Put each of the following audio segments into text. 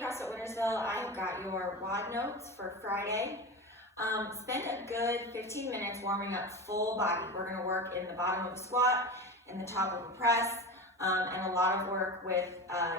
CrossFit Wintersville, I have got your WOD notes for Friday. Spend a good 15 minutes warming up full body. We're going to work in the bottom of a squat, in the top of a press, and a lot of work with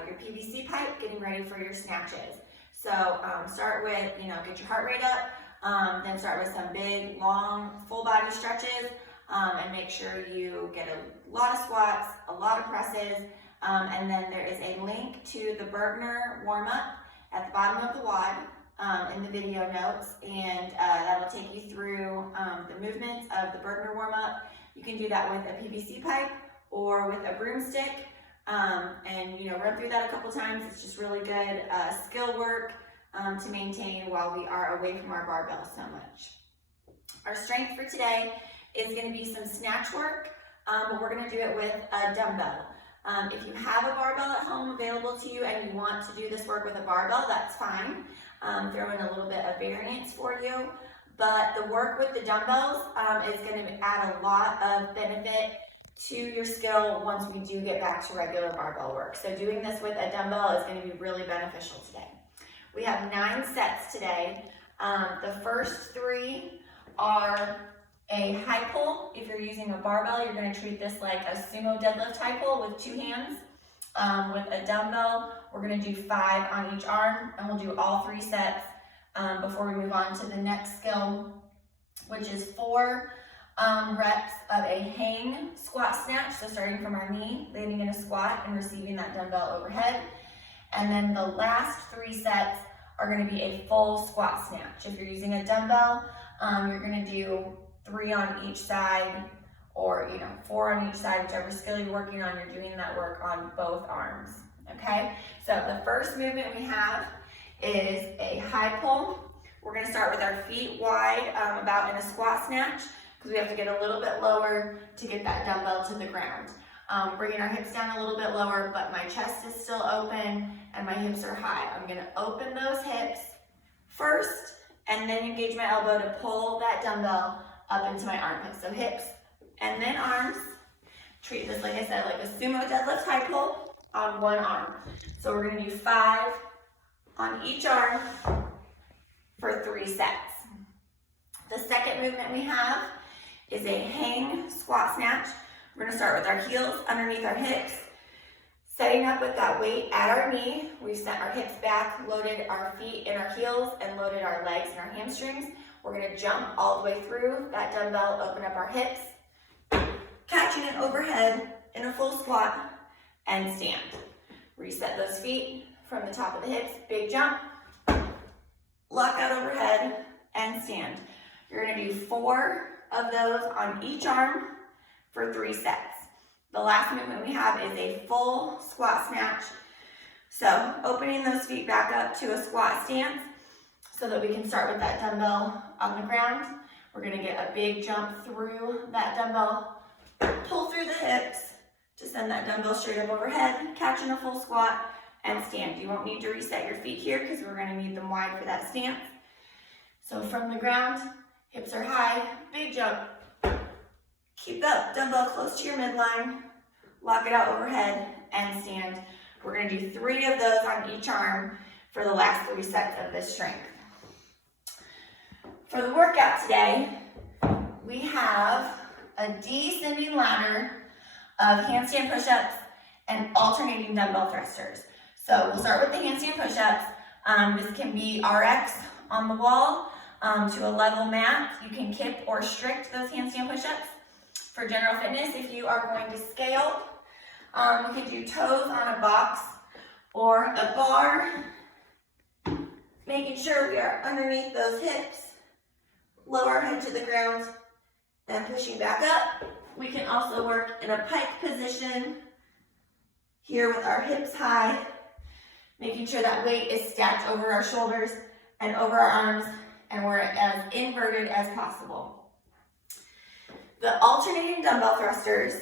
your PVC pipe, getting ready for your snatches. So start with, get your heart rate up, then start with some big, long, full body stretches, and make sure you get a lot of squats, a lot of presses, and then there is a link to the Bergner warm-up at the bottom of the WOD in the video notes, and that'll take you through the movements of the Bergner warm-up. You can do that with a PVC pipe or with a broomstick, and run through that a couple times. It's just really good skill work to maintain while we are away from our barbell so much. Our strength for today is going to be some snatch work, but we're going to do it with a dumbbell. If you have a barbell at home available to you and you want to do this work with a barbell, that's fine. Throw in a little bit of variance for you. But the work with the dumbbells is going to add a lot of benefit to your skill once we do get back to regular barbell work. So doing this with a dumbbell is going to be really beneficial today. We have 9 sets today. The first 3 are a high pull. If you're using a barbell, you're going to treat this like a sumo deadlift high pull with 2 hands. With a dumbbell, we're going to do 5 on each arm, and we'll do all 3 sets before we move on to the next skill, which is 4 reps of a hang squat snatch. So starting from our knee, landing in a squat and receiving that dumbbell overhead. And then the last 3 sets are going to be a full squat snatch. If you're using a dumbbell, you're going to do 3 on each side, or 4 on each side, whichever skill you're working on, you're doing that work on both arms. Okay, so the first movement we have is a high pull. We're going to start with our feet wide, about in a squat snatch, because we have to get a little bit lower to get that dumbbell to the ground. Bringing our hips down a little bit lower, but my chest is still open and my hips are high. I'm going to open those hips first and then engage my elbow to pull that dumbbell up into my armpit. So hips and then arms. Treat this, like I said, like a sumo deadlift high pull on one arm. So we're going to do 5 on each arm for 3 sets. The second movement we have is a hang squat snatch. We're going to start with our heels underneath our hips, setting up with that weight at our knee. We've sent our hips back, loaded our feet in our heels, and loaded our legs and our hamstrings. We're going to jump all the way through that dumbbell, open up our hips, catching it overhead in a full squat, and stand. Reset those feet from the top of the hips, big jump, lock out overhead, and stand. You're going to do 4 of those on each arm for 3 sets. The last movement we have is a full squat snatch. So opening those feet back up to a squat stance so that we can start with that dumbbell on the ground. We're going to get a big jump through that dumbbell, pull through the hips to send that dumbbell straight up overhead, catch in a full squat, and stand. You won't need to reset your feet here because we're going to need them wide for that stance. So from the ground, hips are high, big jump. Keep that dumbbell close to your midline, lock it out overhead, and stand. We're going to do 3 of those on each arm for the last 3 sets of this strength. For the workout today, we have a descending ladder of handstand push-ups and alternating dumbbell thrusters. So we'll start with the handstand push-ups. This can be RX on the wall to a level mat. You can kip or strict those handstand push-ups. For general fitness, if you are going to scale, we can do toes on a box or a bar, making sure we are underneath those hips, lower our head to the ground, and pushing back up. We can also work in a pike position here with our hips high, making sure that weight is stacked over our shoulders and over our arms, and we're as inverted as possible. The alternating dumbbell thrusters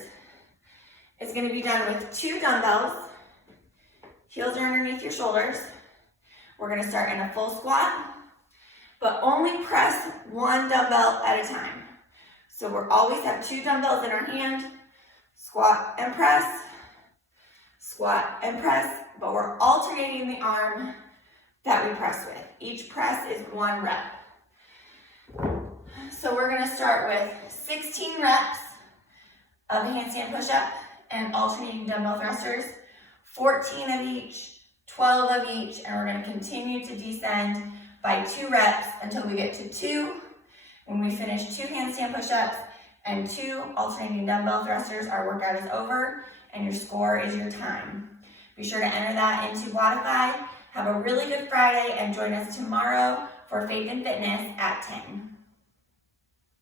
is going to be done with 2 dumbbells. Heels are underneath your shoulders. We're going to start in a full squat, but only press 1 dumbbell at a time. So we'll always have 2 dumbbells in our hand, squat and press, but we're alternating the arm that we press with. Each press is 1 rep. So we're gonna start with 16 reps of handstand push-up and alternating dumbbell thrusters, 14 of each, 12 of each, and we're gonna continue to descend by 2 reps until we get to 2. When we finish 2 handstand push-ups and 2 alternating dumbbell thrusters, our workout is over and your score is your time. Be sure to enter that into Wodify. Have a really good Friday and join us tomorrow for Faith and Fitness at 10.